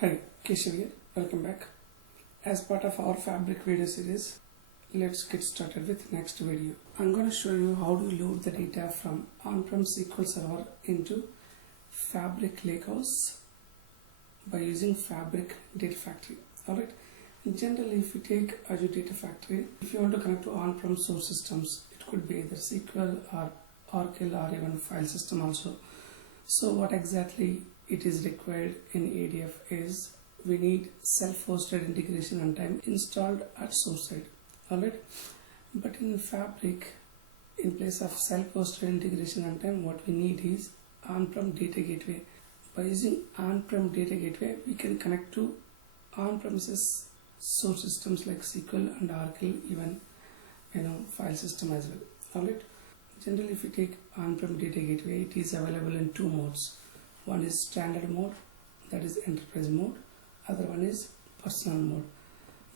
Hi, Keshav here. Welcome back. As part of our Fabric video series, let's get started with next video. I'm going to show you how to load the data from On-Prem SQL Server into Fabric Lakehouse by using Fabric Data Factory. Alright. Generally, if you take Azure Data Factory, if you want to connect to on-prem source systems, it could be either SQL or Oracle or even file system also. So what exactly it is required in ADF is we need self-hosted integration runtime installed at source side. Alright, but in Fabric, in place of self-hosted integration runtime, what we need is on-prem data gateway. By using on-prem data gateway, we can connect to on-premises source systems like SQL and Oracle, even file system as well. Alright. Generally, if you take on-prem data gateway, it is available in two modes. One is standard mode, that is enterprise mode. Other one is personal mode.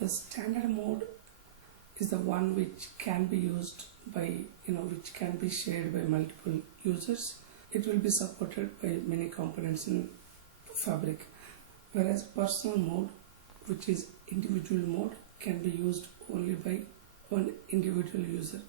The standard mode is the one which can be used by, which can be shared by multiple users. It will be supported by many components in Fabric. Whereas personal mode, which is individual mode, can be used only by one individual user,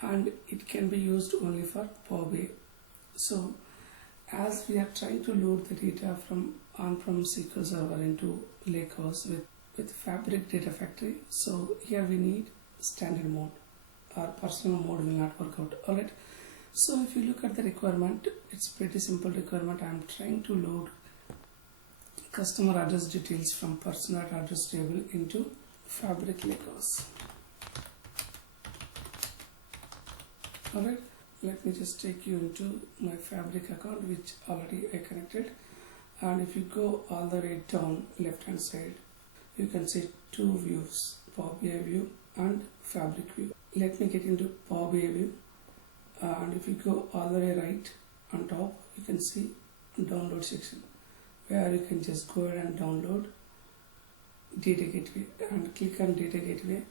and it can be used only for Power BI. So as we are trying to load the data from on-prem SQL Server into Lakehouse with Fabric Data Factory, so here we need standard mode. Our personal mode will not work out. Alright. So if you look at the requirement, it's pretty simple requirement. I am trying to load customer address details from personal address table into Fabric Lakehouse. Alright, let me just take you into my Fabric account, which already I connected. And if you go all the way down left hand side, you can see two views, Power BI view and Fabric view. Let me get into Power BI view, and if you go all the way right on top, you can see download section, where you can just go ahead and download data gateway, and click on data gateway.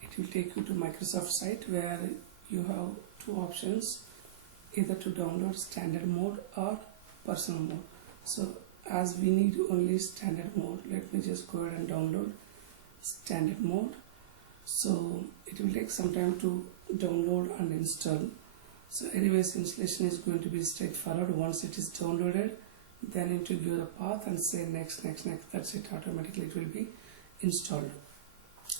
It will take you to Microsoft site where you have two options, either to download standard mode or personal mode. So as we need only standard mode, let me just go ahead and download standard mode. So it will take some time to download and install. So anyways, installation is going to be straightforward. Once it is downloaded, then you need to give the path and say next. That's it. Automatically it will be installed.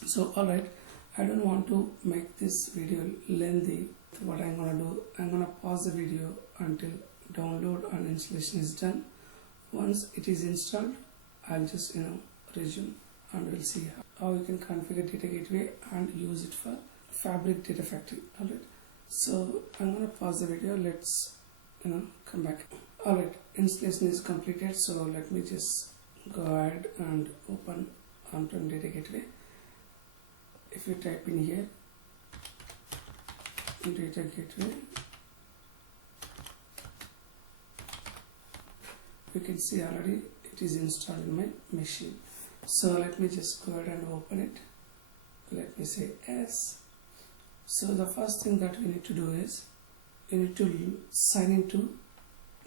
So alright, I don't want to make this video lengthy. What I'm gonna do, I'm gonna pause the video until download and installation is done. Once it is installed, I'll just resume, and we'll see how you can configure data gateway and use it for Fabric Data Factory. Alright, so I'm gonna pause the video. Let's come back. Alright, installation is completed, so let me just go ahead and open On-Prem Data Gateway. If you type in here data gateway, you can see already it is installed in my machine. So let me just go ahead and open it. Let me say yes. So the first thing that we need to do is you need to sign into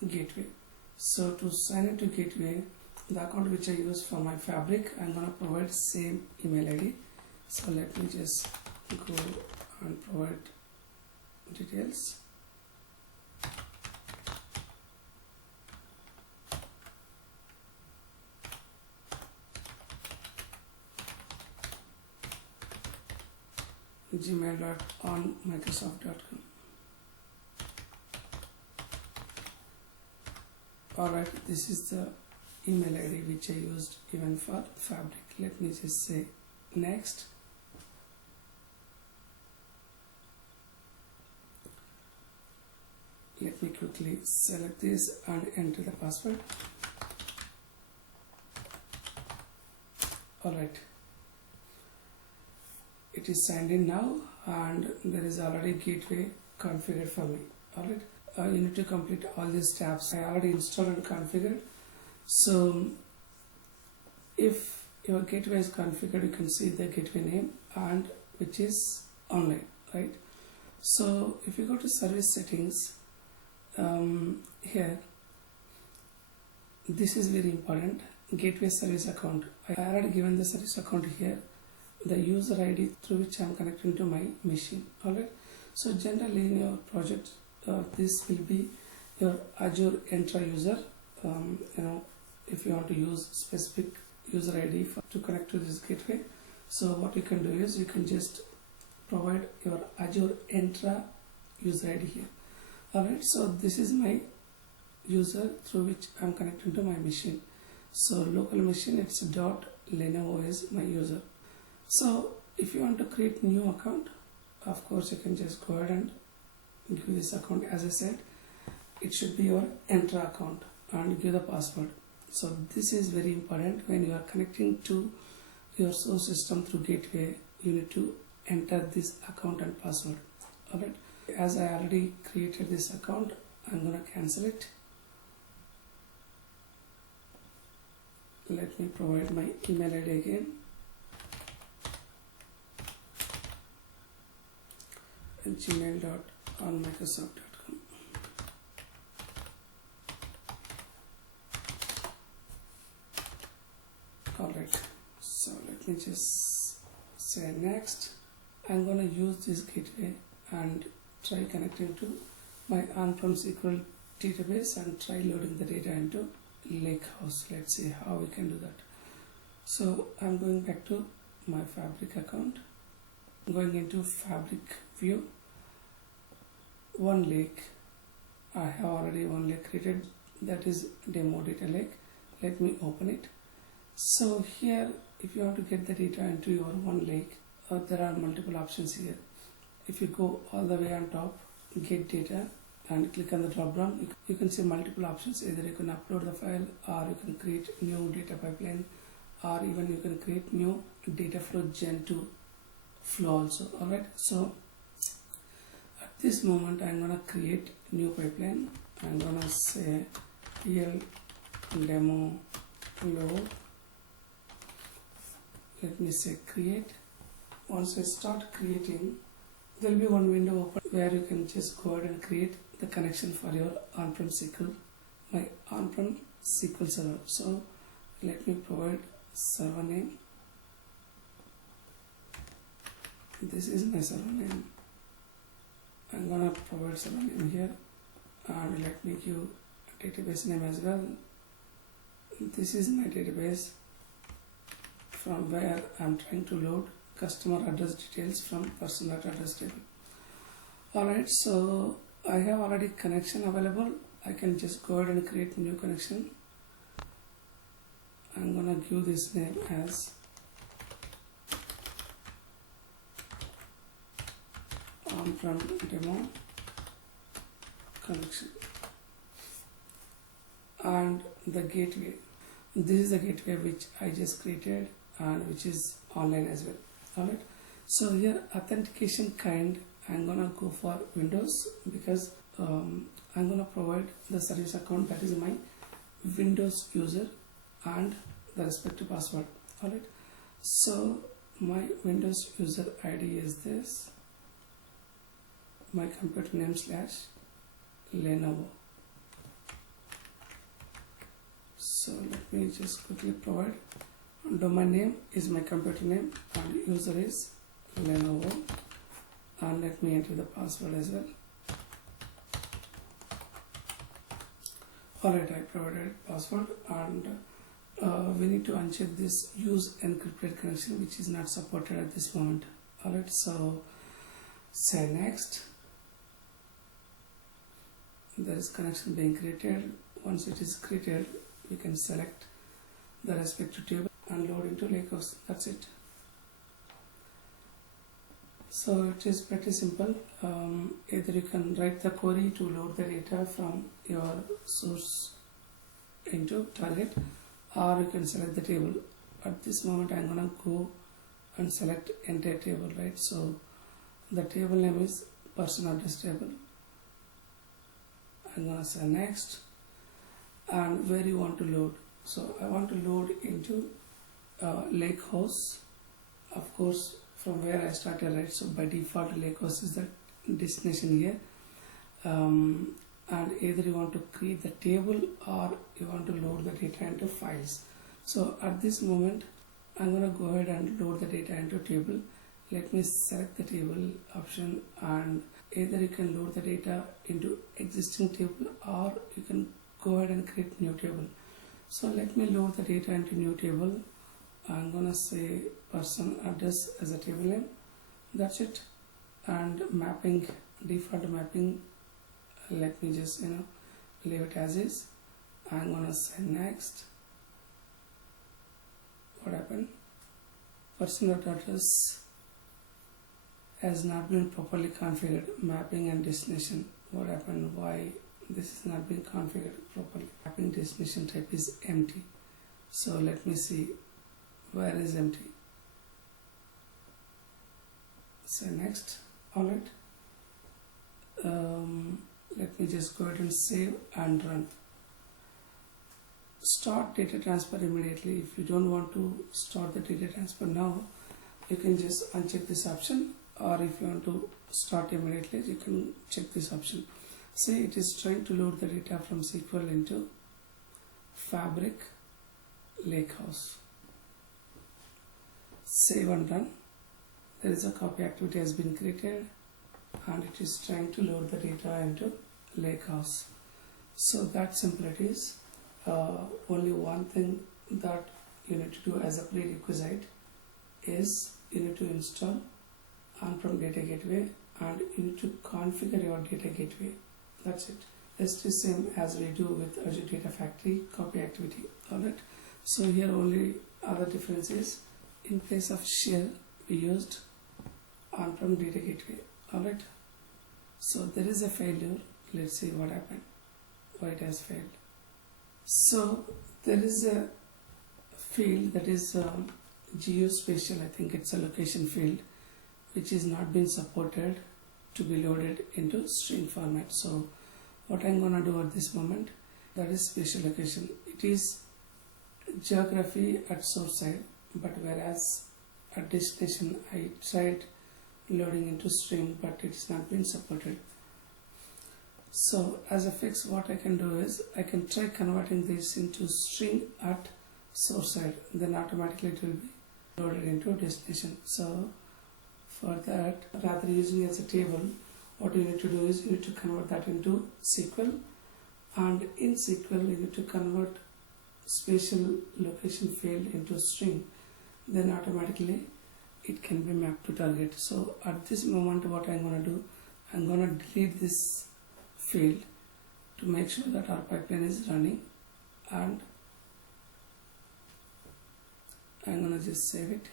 gateway. So to sign into gateway, the account which I use for my Fabric, I'm gonna provide same email ID. So let me just go and provide details. gmail.onmicrosoft.com. Alright, this is the email ID which I used even for Fabric. Let me just say next. Let me quickly select this and enter the password. Alright, it is signed in now, and there is already gateway configured for me. Alright, you need to complete all these steps. I already installed and configured. So if your gateway is configured, you can see the gateway name and which is online, right? So if you go to service settings, here this is very important. gateway service account. I already given the service account here, the user ID through which I am connecting to my machine. Alright, so generally in your project, this will be your Azure Entra user. If you want to use specific user ID to connect to this gateway, so what you can do is you can just provide your Azure Entra user ID here. Alright, so this is my user through which I am connecting to my machine. So local machine, it's .Lenovo is my user. So if you want to create new account, of course you can just go ahead and give this account. As I said, it should be your Entra account and give the password. So this is very important. When you are connecting to your source system through gateway, you need to enter this account and password. Alright, as I already created this account, I'm gonna cancel it. Let me provide my email ID again. gmail.onmicrosoft.com. Alright, so let me just say next. I'm gonna use this gateway and try connecting to my On-Prem SQL database and try loading the data into Lakehouse. Let's see how we can do that. So I'm going back to my Fabric account, going into Fabric view, one lake. I have already one lake created, that is demo data lake. Let me open it. So here, if you want to get the data into your one lake, there are multiple options here. If you go all the way on top, get data, and click on the drop down, you can see multiple options. Either you can upload the file, or you can create new data pipeline, or even you can create new data flow gen 2 flow also. Alright, so at this moment I'm gonna create new pipeline. I'm gonna say PL demo load. Let me say create. Once I start creating, there will be one window open where you can just go ahead and create the connection for your on-prem SQL, my on-prem SQL Server. So let me provide server name. This is my server name. I'm gonna provide server name here, and let me give database name as well. This is my database from where I'm trying to load customer address details from person address table. Alright, so I have already connection available. I can just go ahead and create new connection. I'm gonna give this name as on-prem demo connection, and the gateway. This is the gateway which I just created and which is online as well. Alright, so here authentication kind, I'm gonna go for Windows because I'm gonna provide the service account that is my Windows user and the respective password. Alright, so my Windows user ID is this, my computer name / Lenovo. So let me just quickly provide. Domain name is my computer name and user is Lenovo, and let me enter the password as well. Alright, I provided password, and we need to uncheck this use encrypted connection, which is not supported at this moment. Alright, so say next. There is connection being created. Once it is created, we can select the respective table and load into Lakehouse. That's it. So it is pretty simple. Either you can write the query to load the data from your source into target, or you can select the table. At this moment I'm gonna go and select entire table, right? So the table name is person address table. I'm gonna say next, and where you want to load. So I want to load into Lakehouse, of course, from where I started, right? So by default Lakehouse is the destination here, and either you want to create the table or you want to load the data into files. So at this moment I'm going to go ahead and load the data into table. Let me select the table option, and either you can load the data into existing table or you can go ahead and create new table. So let me load the data into new table. I'm gonna say person address as a table name. That's it. And mapping, default mapping, let me just leave it as is. I'm gonna say next. What happened? Person address has not been properly configured. Mapping and destination. What happened? Why this is not being configured properly? Mapping destination type is empty. So let me see where is empty. So next. Alright. Let me just go ahead and save and run. Start data transfer immediately. If you don't want to start the data transfer now, you can just uncheck this option, or if you want to start immediately, you can check this option. Say it is trying to load the data from SQL into Fabric Lakehouse. Save and run. There is a copy activity has been created and it is trying to load the data into Lakehouse. So that simple it is. Only one thing that you need to do as a prerequisite is you need to install On-Prem Data Gateway and you need to configure your data gateway. That's it. It's the same as we do with Azure Data Factory copy activity. Alright. So here only other difference is in place of shell we used On-Prem Data Gateway. Alright. So there is a failure. Let's see what happened. Why it has failed. So there is a field that is geospatial. I think it's a location field which is not been supported to be loaded into string format. So what I'm gonna do at this moment, that is spatial location. It is geography at source side, but whereas at destination I tried loading into string, but it's not been supported. So as a fix, what I can do is I can try converting this into string at source side, then automatically it will be loaded into destination. So for that, rather using it as a table, what you need to do is you need to convert that into SQL, and in SQL you need to convert spatial location field into string, then automatically it can be mapped to target. So at this moment what I'm going to do, I'm going to delete this field to make sure that our pipeline is running, and I'm going to just save it.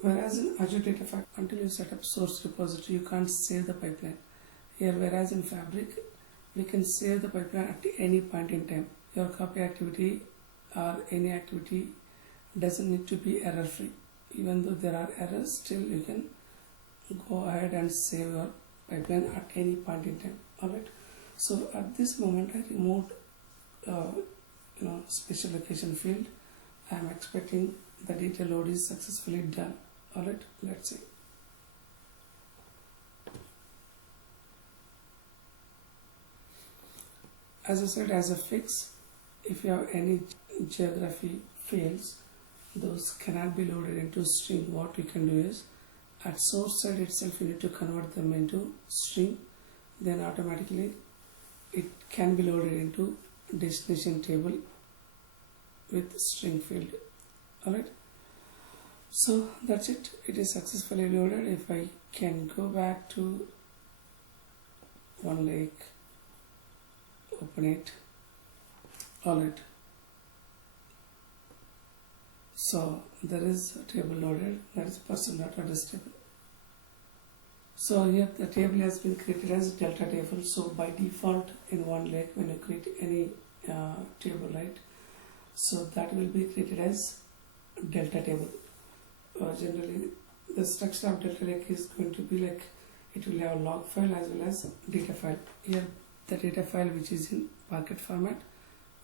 Whereas in Azure Data Factory, until you set up source repository, you can't save the pipeline. Here, whereas in Fabric, we can save the pipeline at any point in time. Your copy activity or any activity doesn't need to be error free. Even though there are errors, still you can go ahead and save your pipeline at any point in time. Alright. So at this moment I removed spatial location field. I am expecting the data load is successfully done. Alright, let's see. As I said, as a fix, if you have any geography fields, those cannot be loaded into string. What you can do is at source side itself you need to convert them into string, then automatically it can be loaded into destination table with string field. Alright, so that's it. It is successfully loaded. If I can go back to OneLake, open it. Alright, so there is a table loaded, that is person.address table. So here the table has been created as delta table. So by default in OneLake, when you create any table, right, so that will be created as delta table. Generally the structure of delta lake is going to be like, it will have a log file as well as data file. Here the data file which is in Parquet format,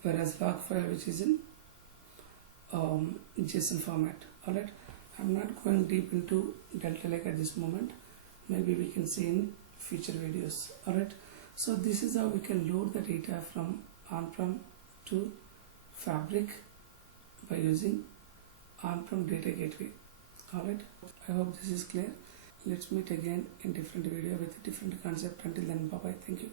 whereas log file which is in JSON format. Alright, I'm not going deep into delta lake at this moment. Maybe we can see in future videos. Alright, so this is how we can load the data from on-prem to Fabric by using on-prem data gateway. Alright, I hope this is clear. Let's meet again in different video with a different concept. Until then, bye bye. Thank you.